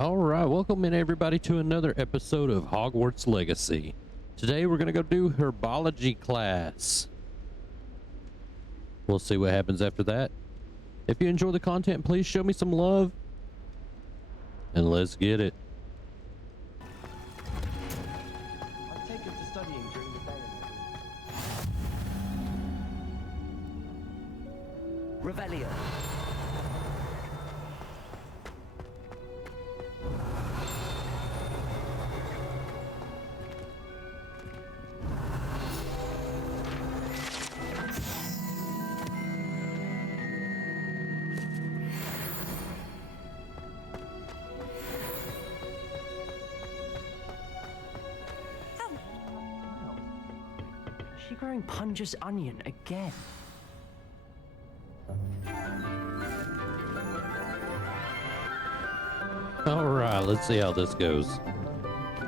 All right, welcome in everybody to another episode of Hogwarts Legacy. Today we're gonna go do Herbology class. We'll see what happens after that. If you enjoy the content, please show me some love. And let's get it. I've taken to studying during the day. Revelio. She growing Punja's onion again. All right, let's see how this goes.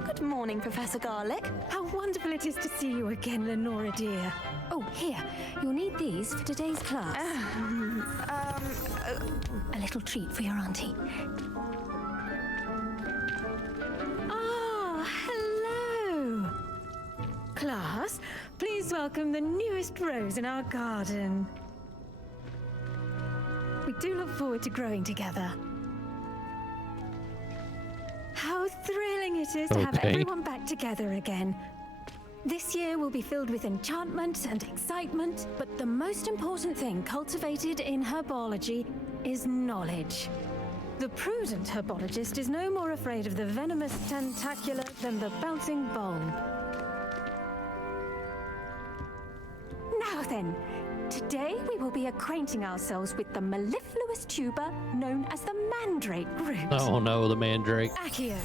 Good morning, Professor Garlic. How wonderful it is to see you again, Lenora dear. Oh, here. You'll need these for today's class. A little treat for your auntie. Ah, hello. Class, please welcome the newest rose in our garden. We do look forward to growing together. How thrilling it is to have Okay. everyone back together again. This year will be filled with enchantment and excitement, but the most important thing cultivated in herbology is knowledge. The prudent herbologist is no more afraid of the venomous tentacular than the bouncing bulb. Now then, today we will be acquainting ourselves with the mellifluous tuber known as the mandrake root. Oh no, the mandrake. Accio.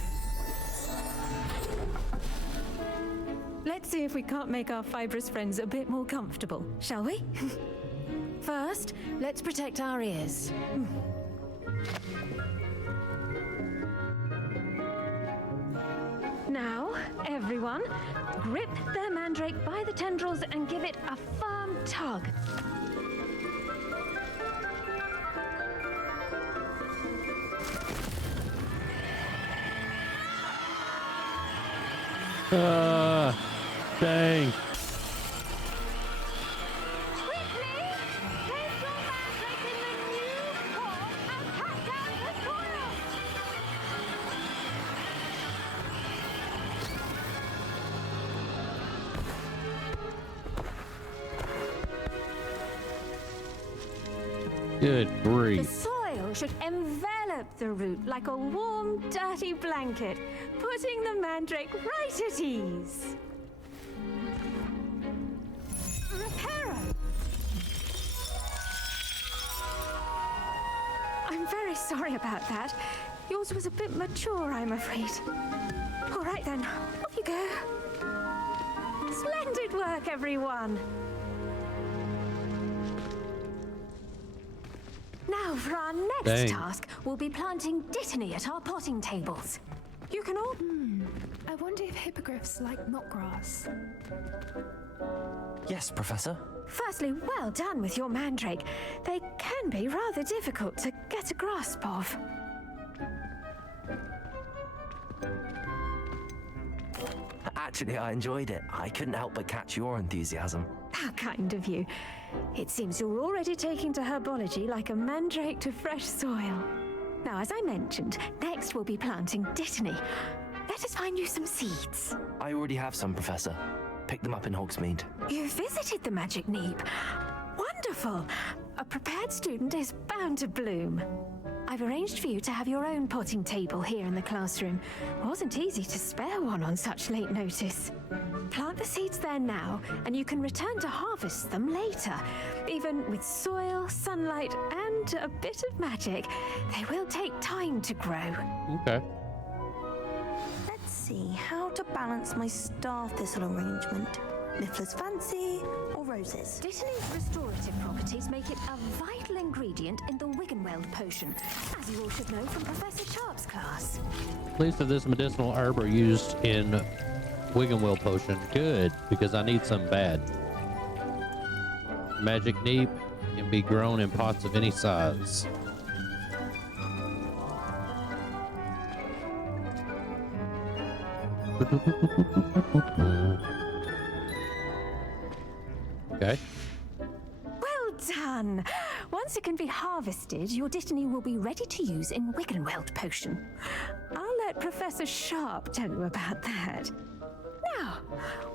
Let's see if we can't make our fibrous friends a bit more comfortable, shall we? First, let's protect our ears. Now, everyone, grip their mandrake by the tendrils and give it a firm tug. Dang. Quickly, place your mandrake in the new pot and cut down the soil. Good The grief. soil should envelop the root like a warm, dirty blanket, putting the mandrake right at ease. Reparo! I'm very sorry about that. Yours was a bit mature, I'm afraid. All right then, off you go. Splendid work, everyone. Now, for our next Dang. task, we'll be planting dittany at our potting tables. You can all... I wonder if hippogriffs like knotgrass. Yes, Professor. Firstly, well done with your mandrake. They can be rather difficult to get a grasp of. Actually, I enjoyed it. I couldn't help but catch your enthusiasm. How kind of you. It seems you're already taking to herbology like a mandrake to fresh soil. Now, as I mentioned, next we'll be planting dittany. Let us find you some seeds. I already have some, Professor. Picked them up in Hogsmeade. You visited the Magic Neep. Wonderful. A prepared student is bound to bloom. I've arranged for you to have your own potting table here in the classroom. Wasn't easy to spare one on such late notice. Plant the seeds there now, and you can return to harvest them later. Even with soil, sunlight, and a bit of magic, they will take time to grow. Okay. Let's see how to balance my star thistle arrangement. Niffler's fancy or roses? Dittany's restorative properties make it a vital ingredient in the Wiggenweld potion, as you all should know from Professor Sharp's class. Least of this medicinal herb are used in Wiggenweld potion. Good, because I need some bad. Magic Neep can be grown in pots of any size. Okay. Well done! Once it can be harvested, your Dittany will be ready to use in Wiggenweld potion. I'll let Professor Sharp tell you about that. Now,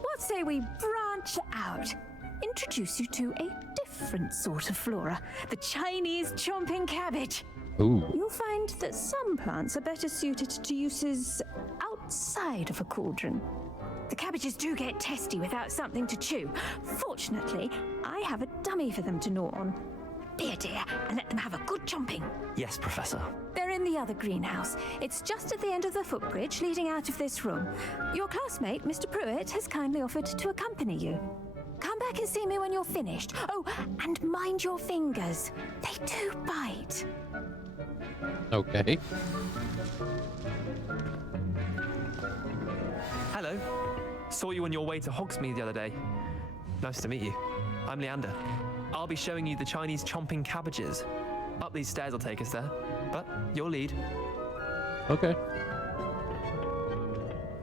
what say we branch out? Introduce you to a different sort of flora, the Chinese chomping cabbage. Ooh. You'll find that some plants are better suited to uses outside of a cauldron. The cabbages do get testy without something to chew. Fortunately, I have a dummy for them to gnaw on. Be a dear and let them have a good chomping. Yes, Professor. They're in the other greenhouse. It's just at the end of the footbridge leading out of this room. Your classmate, Mr. Pruitt, has kindly offered to accompany you. Come back and see me when you're finished. Oh, and mind your fingers. They do bite. Okay. Hello. Saw you on your way to Hogsmeade the other day. Nice to meet you. I'm Leander. I'll be showing you the Chinese chomping cabbages. Up these stairs will take us there, but your lead. Okay.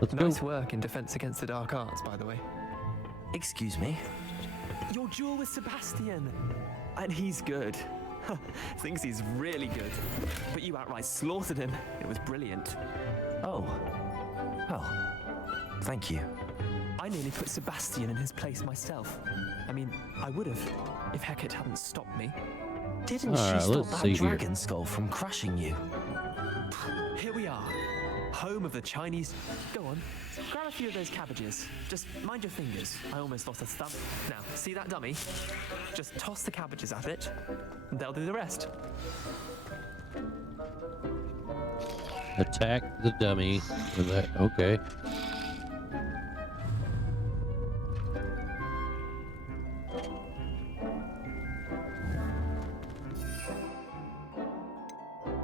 Let's Nice go. work in Defense Against the Dark Arts, by the way. Excuse me? Your duel with Sebastian. And he's good. Thinks he's really good. But you outright slaughtered him. It was brilliant. Oh. Well, thank you. I nearly put Sebastian in his place myself. I mean, I would have, if Hecate hadn't stopped me. Didn't Alright, she stop let's that see here. dragon skull from crushing you? Here we are. Home of the Chinese. Go on, grab a few of those cabbages. Just mind your fingers. I almost lost a thumb. Now, see that dummy? Just toss the cabbages at it, and they'll do the rest. Attack the dummy with that. Okay.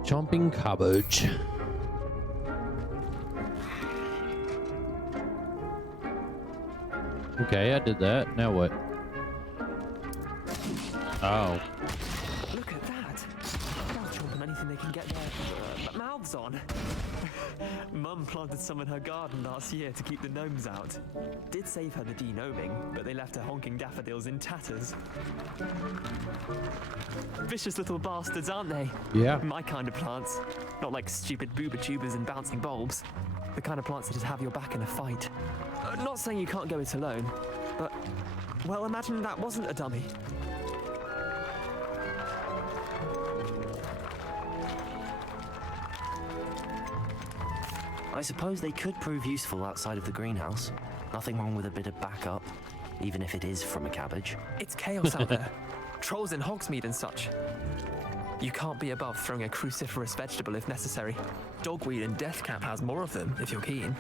Chomping cabbage. Okay, I did that. Now what? Oh. Look at that. They'll chomp on anything they can get their mouths on. Mum planted some in her garden last year to keep the gnomes out. Did save her the denoming, but they left her honking daffodils in tatters. Vicious little bastards, aren't they? Yeah. My kind of plants. Not like stupid booba tubers and bouncing bulbs. The kind of plants that just have your back in a fight. Not saying you can't go it alone, but, well, imagine that wasn't a dummy. I suppose they could prove useful outside of the greenhouse. Nothing wrong with a bit of backup, even if it is from a cabbage. It's chaos out there. Trolls in Hogsmeade and such. You can't be above throwing a cruciferous vegetable if necessary. Dogweed and deathcap has more of them, if you're keen.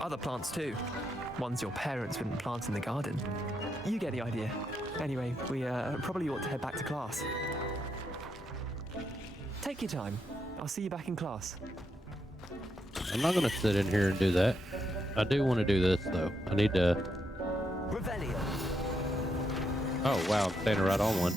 Other plants too. Ones your parents wouldn't plant in the garden. You get the idea. Anyway, we probably ought to head back to class. Take your time. I'll see you back in class. I'm not gonna sit in here and do that. I do want to do this though. I need to. Revelio. Oh wow, I'm standing right on one.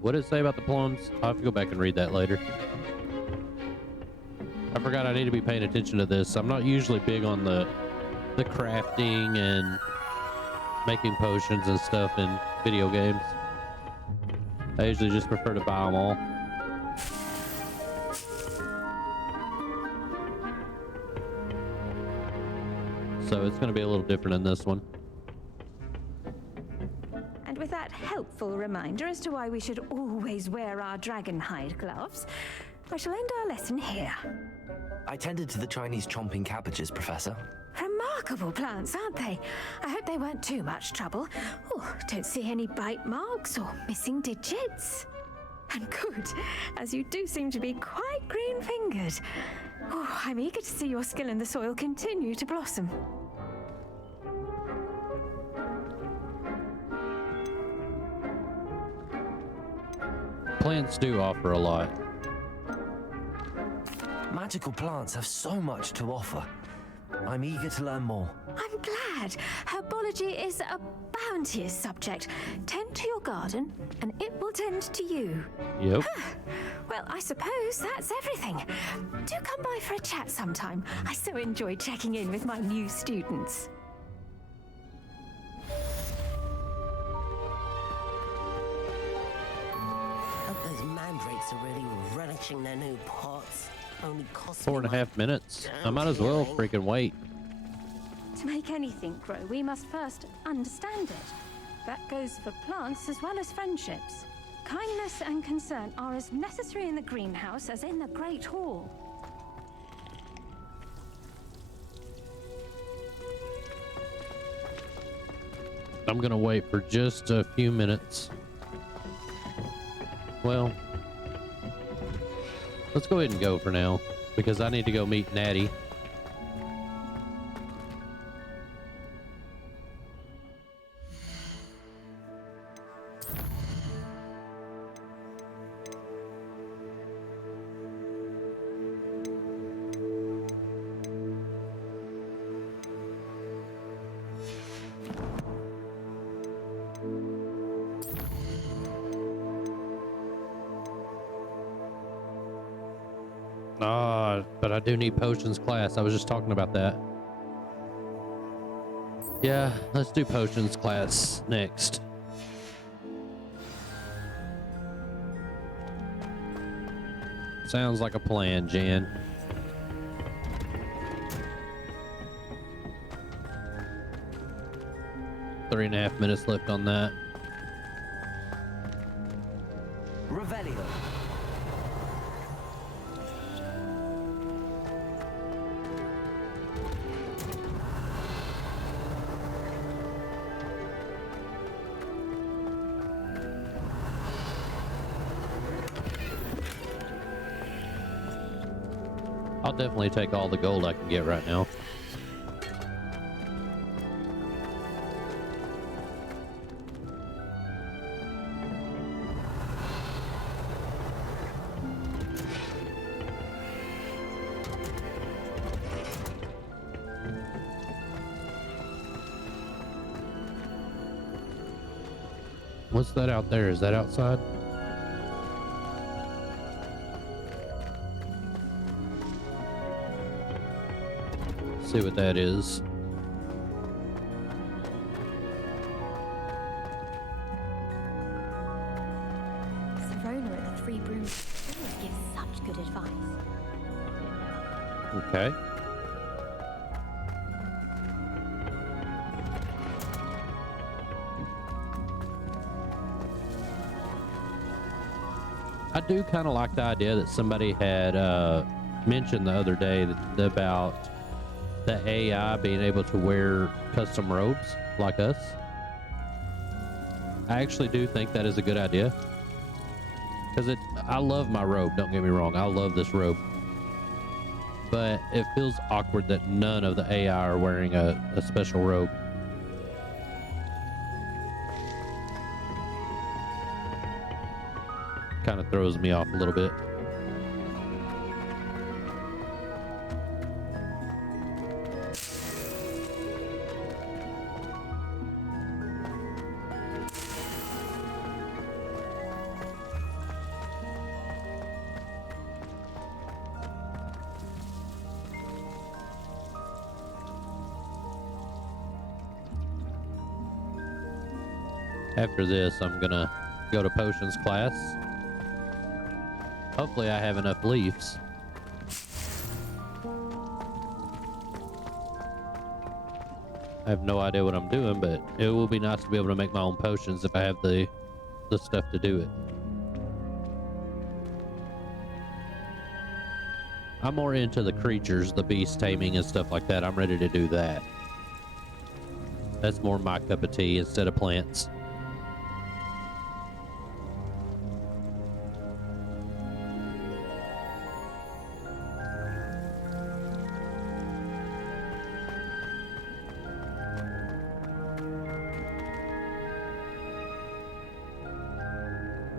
What did it say about the plums? I'll have to go back and read that later. I forgot I need to be paying attention to this. I'm not usually big on the crafting and making potions and stuff in video games. I usually just prefer to buy them all. So it's going to be a little different in this one. And with that helpful reminder as to why we should always wear our dragon hide gloves, I shall end our lesson here. I tended to the Chinese chomping cabbages, Professor. Remarkable plants, aren't they? I hope they weren't too much trouble. Oh, don't see any bite marks or missing digits. And good, as you do seem to be quite green-fingered. Oh, I'm eager to see your skill in the soil continue to blossom. Plants do offer a lot. Magical plants have so much to offer. I'm eager to learn more. I'm glad. Herbology is a bounteous subject. Tend to your garden, and it will tend to you. Yep. Well, I suppose that's everything. Do come by for a chat sometime. I so enjoy checking in with my new students. Hope those mandrakes are really relishing their new pots. Only cost 4.5 minutes. I might as well freaking wait. To make anything grow, we must first understand it. That goes for plants as well as friendships. Kindness and concern are as necessary in the greenhouse as in the Great Hall. I'm gonna wait for just a few minutes. Well, let's go ahead and go for now, because I need to go meet Natty. But I do need potions class. I was just talking about that. Yeah, let's do potions class next. Sounds like a plan, Jan. Three and a half minutes left on that. Revelio. I'll definitely take all the gold I can get right now. What's that out there? Is that outside? See what that is. Sirona at the Three Brooms always gives such good advice. Okay. I do kind of like the idea that somebody had mentioned the other day about the AI being able to wear custom robes like us. I actually do think that is a good idea, because I love my robe, don't get me wrong, I love this robe, but it feels awkward that none of the AI are wearing a special robe. Kind of throws me off a little bit. After this, I'm gonna go to potions class. Hopefully I have enough leaves. I have no idea what I'm doing, but it will be nice to be able to make my own potions if I have the stuff to do it. I'm more into the creatures, the beast taming and stuff like that. I'm ready to do that. That's more my cup of tea instead of plants.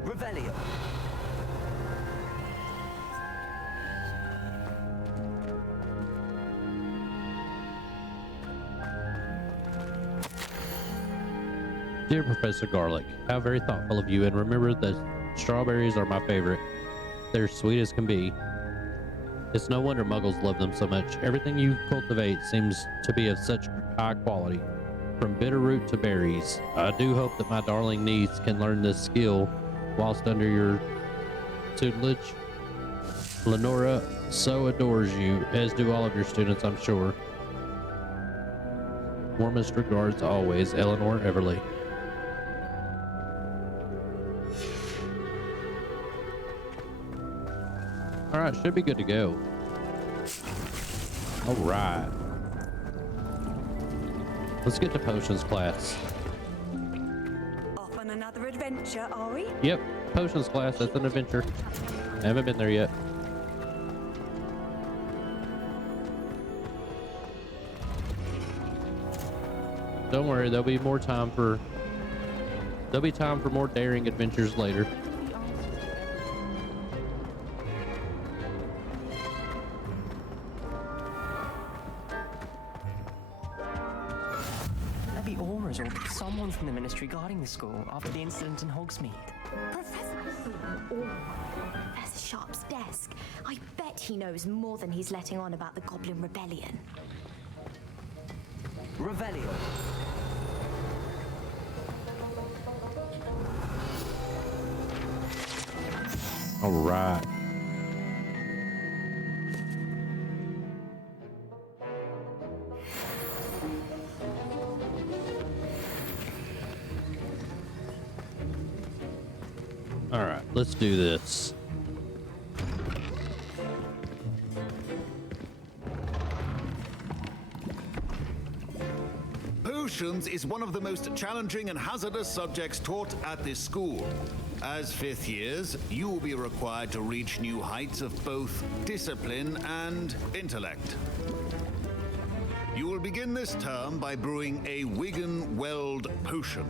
Revelio. Dear Professor Garlic, how very thoughtful of you, and remember that strawberries are my favorite. They're sweet as can be. It's no wonder muggles love them so much. Everything you cultivate seems to be of such high quality, from bitter root to berries. I do hope that my darling niece can learn this skill whilst under your tutelage. Lenora so adores you, as do all of your students, I'm sure. Warmest regards always, Eleanor Everly. All right, should be good to go. All right. Let's get to potions class. Off on another adventure, are we? Yep, potions class, that's an adventure. I haven't been there yet. Don't worry, there'll be time for more daring adventures later. There'll be Aura's or someone from the Ministry guarding the school after the incident in Hogsmeade. Professor Sharp's desk. I bet he knows more than he's letting on about the Goblin Rebellion. Revelio. All right. All right, let's do this. Potions is one of the most challenging and hazardous subjects taught at this school. As fifth years, you will be required to reach new heights of both discipline and intellect. You will begin this term by brewing a Wigan-Weld potion.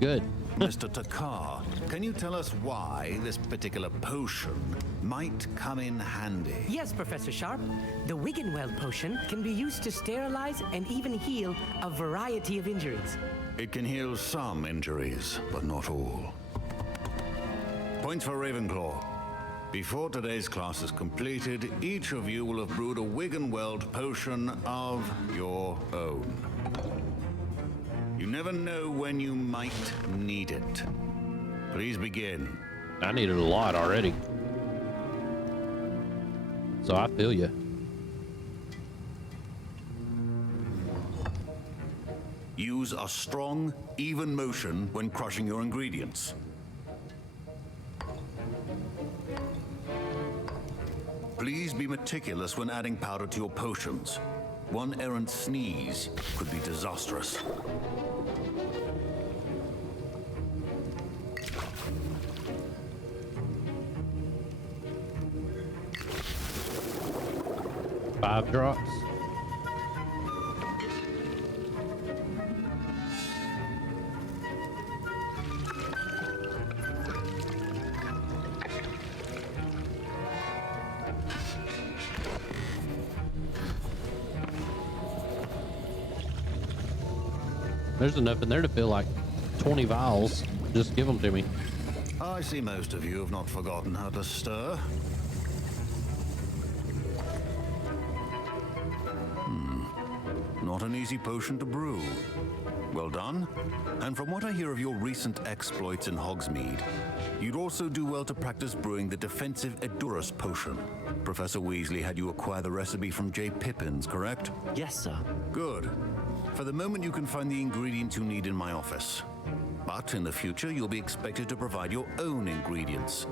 Good. Mr. Takar, can you tell us why this particular potion might come in handy? Yes, Professor Sharp. The Wiggenweld potion can be used to sterilize and even heal a variety of injuries. It can heal some injuries, but not all. Points for Ravenclaw. Before today's class is completed, each of you will have brewed a Wiggenweld potion of your own. You never know when you might need it. Please begin. I needed a lot already. So I feel you. Use a strong, even motion when crushing your ingredients. Please be meticulous when adding powder to your potions. One errant sneeze could be disastrous. Five drops. There's enough in there to fill like 20 vials. Just give them to me. I see most of you have not forgotten how to stir. Not an easy potion to brew. Well done. And from what I hear of your recent exploits in Hogsmeade, you'd also do well to practice brewing the defensive Edurus potion. Professor Weasley had you acquire the recipe from J. Pippins, correct? Yes, sir. Good. For the moment, you can find the ingredients you need in my office. But in the future, you'll be expected to provide your own ingredients.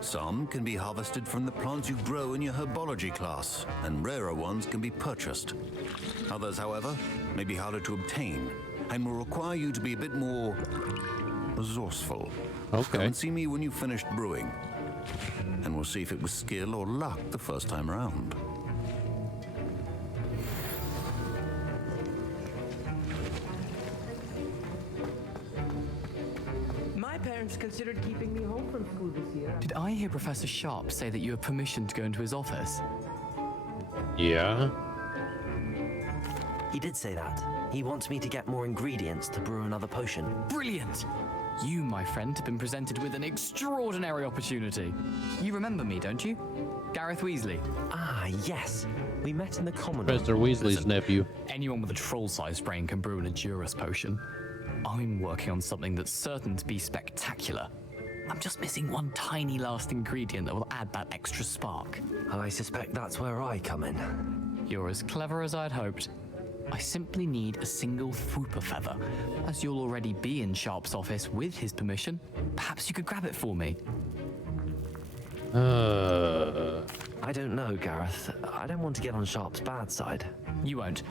Some can be harvested from the plants you grow in your herbology class, and rarer ones can be purchased. Others, however, may be harder to obtain, and will require you to be a bit more resourceful. Okay. Come and see me when you've finished brewing, and we'll see if it was skill or luck the first time around. My parents considered keeping me home from school this year. Did I hear Professor Sharp say that you have permission to go into his office? Yeah. He did say that. He wants me to get more ingredients to brew another potion. Brilliant! You, my friend, have been presented with an extraordinary opportunity. You remember me, don't you? Gareth Weasley. Ah, yes. We met in the common room. Professor Weasley's nephew. Anyone with a troll-sized brain can brew an Edurus potion. I'm working on something that's certain to be spectacular. I'm just missing one tiny last ingredient that will add that extra spark. I suspect that's where I come in. You're as clever as I'd hoped. I simply need a single Fwooper feather. As you'll already be in Sharp's office with his permission, perhaps you could grab it for me. I don't know, Gareth. I don't want to get on Sharp's bad side. You won't.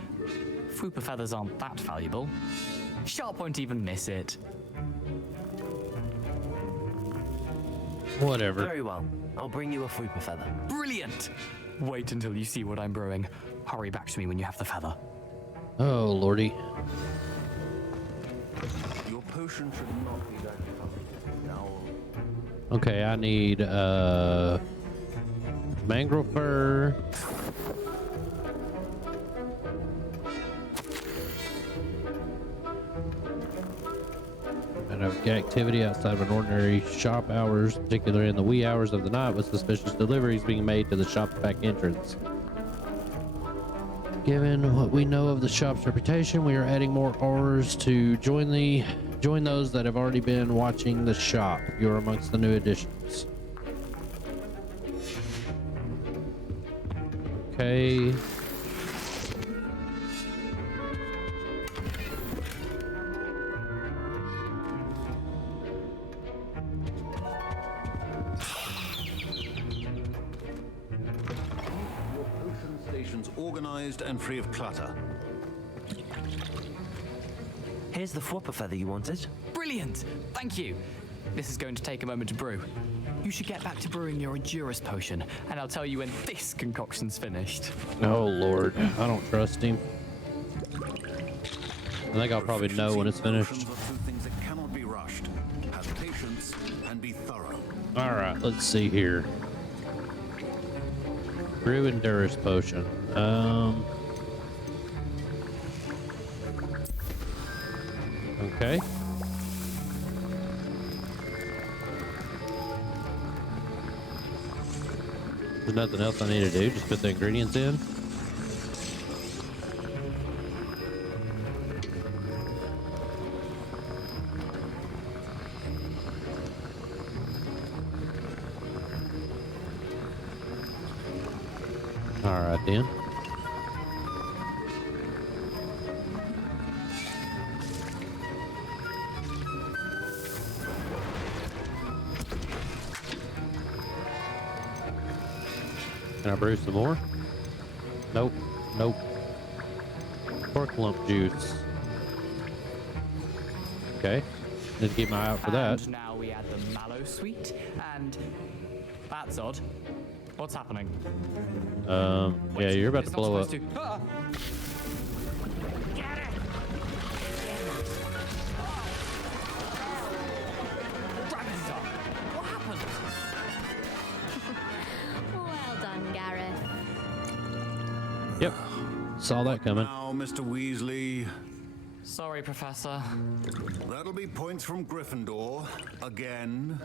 Fwooper feathers aren't that valuable. Sharp won't even miss it. Whatever. Very well. I'll bring you a Fwooper feather. Brilliant! Wait until you see what I'm brewing. Hurry back to me when you have the feather. Oh, lordy. Your potion should not be that tough. Now. Okay, I need mangrove fur. And I've got activity outside of an ordinary shop hours, particularly in the wee hours of the night, with suspicious deliveries being made to the shop's back entrance. Given what we know of the shop's reputation, we are adding more hours to join those that have already been watching the shop. You're amongst the new additions. Okay. Organized and free of clutter. Here's the Fwooper feather you wanted. Brilliant! Thank you. This is going to take a moment to brew. You should get back to brewing your Edurus potion, and I'll tell you when this concoction's finished. Oh lord, I don't trust him. I think I'll probably know when it's finished. Things that cannot be rushed. Have patience and be thorough. All right, let's see here. Brew Edurus potion. Okay. There's nothing else I need to do, just put the ingredients in. All right then. Can I brew some more? Nope. Nope. Pork lump juice. Okay. Need to keep my eye out for that. And now we add the mallow sweet, and that's odd. What's happening? Yeah, you're about to blow up. Ah! What happened? Well done, Gareth. Yep. Saw that coming. Now, Mr. Weasley. Sorry, Professor. That'll be points from Gryffindor again.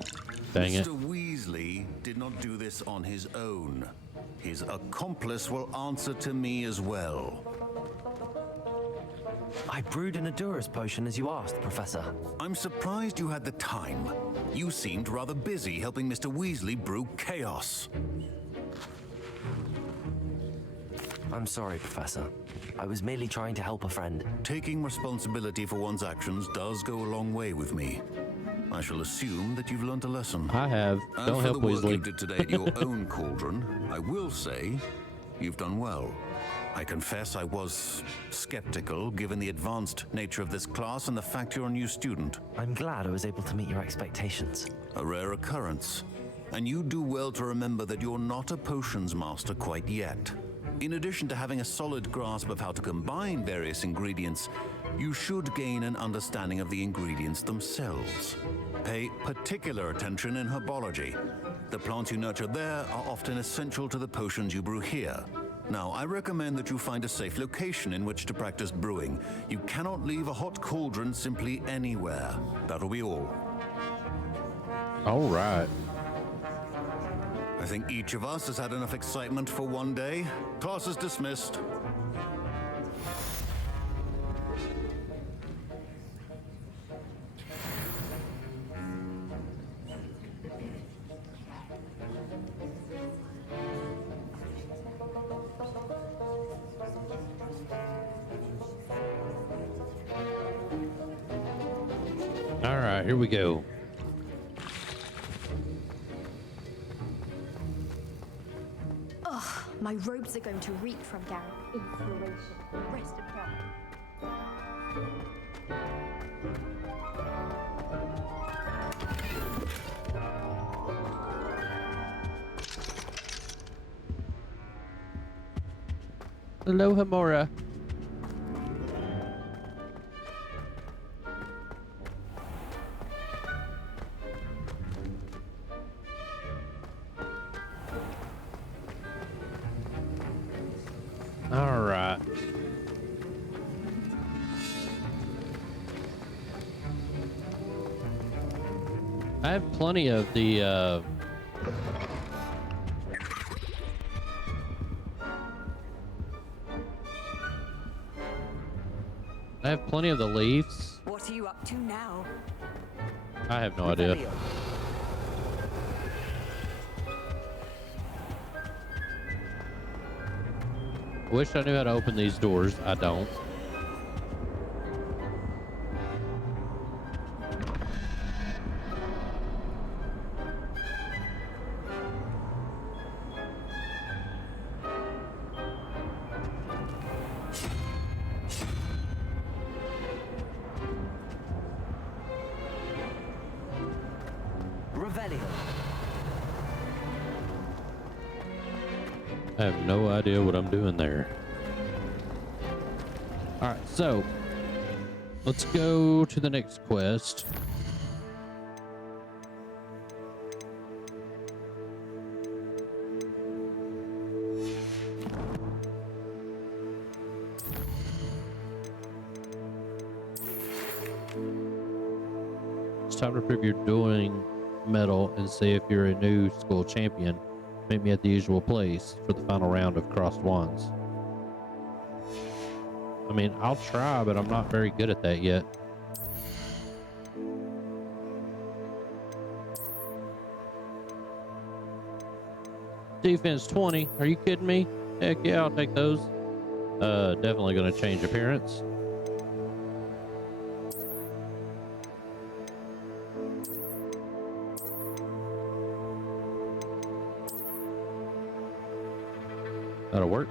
Dang it. Mr. Weasley did not do this on his own. His accomplice will answer to me as well. I brewed an Edurus potion as you asked, Professor. I'm surprised you had the time. You seemed rather busy helping Mr. Weasley brew chaos. I'm sorry, Professor. I was merely trying to help a friend. Taking responsibility for one's actions does go a long way with me. I shall assume that you've learned a lesson. I have. As Don't for help the work Weasley. you did today at your own cauldron, I will say you've done well. I confess I was skeptical given the advanced nature of this class and the fact you're a new student. I'm glad I was able to meet your expectations. A rare occurrence. And you do well to remember that you're not a potions master quite yet. In addition to having a solid grasp of how to combine various ingredients, you should gain an understanding of the ingredients themselves. Pay particular attention in herbology. The plants you nurture there are often essential to the potions you brew here. Now, I recommend that you find a safe location in which to practice brewing. You cannot leave a hot cauldron simply anywhere. That'll be all. All right. I think each of us has had enough excitement for one day. Class is dismissed. All right, here we go. Ugh, my robes are going to reek from Garrick. Inspiration. Rest of Hello, Hamora. All right. I have plenty of the I have plenty of the leaves. What are you up to now? I have no idea. Wish I knew how to open these doors. I don't. I have no idea what I'm doing there. All right, so let's go to the next quest. It's time to prove you're doing medal and see if you're a new school champion. Meet me at the usual place for the final round of crossed wands. I mean, I'll try, but I'm not very good at that yet. Defense 20. Are you kidding me? Heck yeah, I'll take those. Definitely gonna change appearance. That'll work.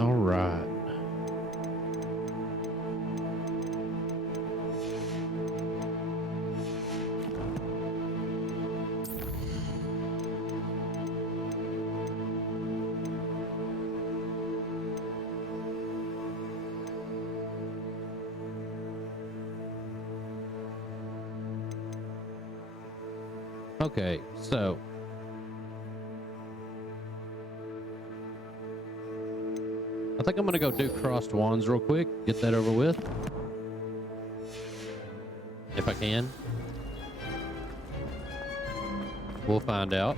All right. Okay, so I think I'm gonna go do crossed wands real quick, get that over with. If I can. We'll find out.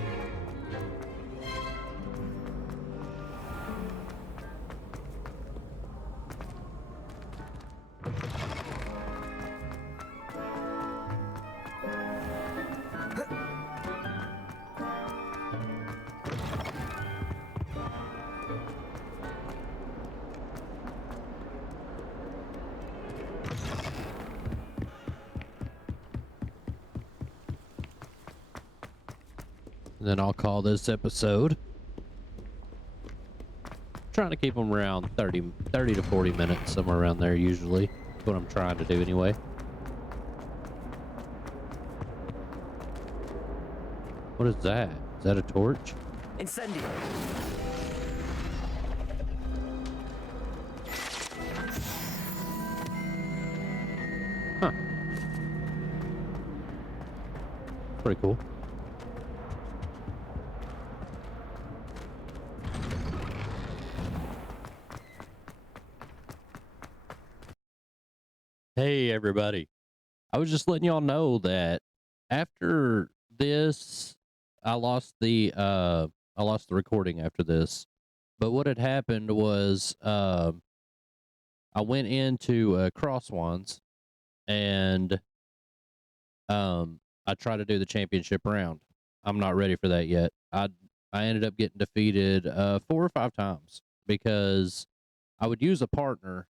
Then I'll call this episode. Trying to keep them around 30 to 40 minutes, somewhere around there usually. That's what I'm trying to do anyway. What is that? Is that a torch? Incendio! Huh. Pretty cool. Hey everybody. I was just letting y'all know that after this I lost the recording after this. But what had happened was I went into Crosswands and I tried to do the championship round. I'm not ready for that yet. I ended up getting defeated 4 or 5 times because I would use a partner,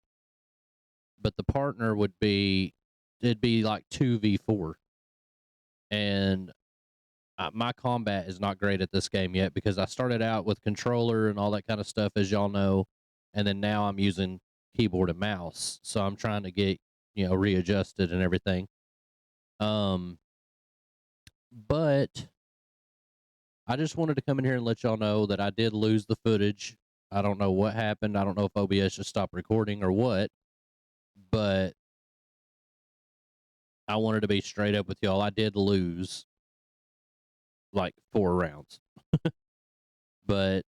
but the partner would be it'd be like 2v4, and my combat is not great at this game yet because I started out with controller and all that kind of stuff, as y'all know, and then now I'm using keyboard and mouse, so I'm trying to get readjusted and everything. But I just wanted to come in here and let y'all know that I did lose the footage. I don't know what happened. I don't know if OBS just stopped recording or what, but I wanted to be straight up with y'all. I did lose like 4 rounds. But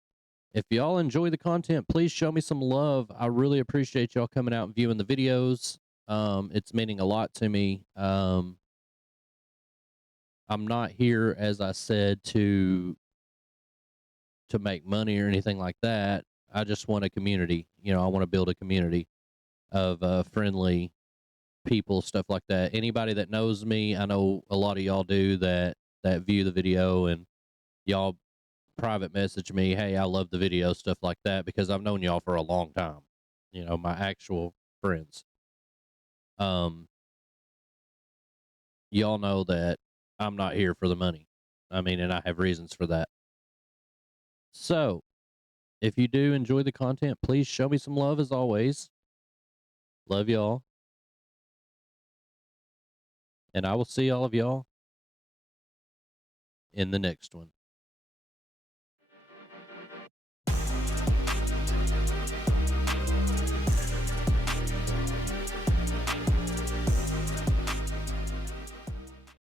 if y'all enjoy the content, please show me some love. I really appreciate y'all coming out and viewing the videos. It's meaning a lot to me. I'm not here, as I said, to make money or anything like that. I just want a community. I want to build a community of friendly people, stuff like that. Anybody that knows me, I know a lot of y'all do that view the video, and y'all private message me, hey, I love the video, stuff like that, because I've known y'all for a long time. My actual friends. Y'all know that I'm not here for the money. I mean, and I have reasons for that. So, if you do enjoy the content, please show me some love as always. Love y'all. And I will see all of y'all in the next one.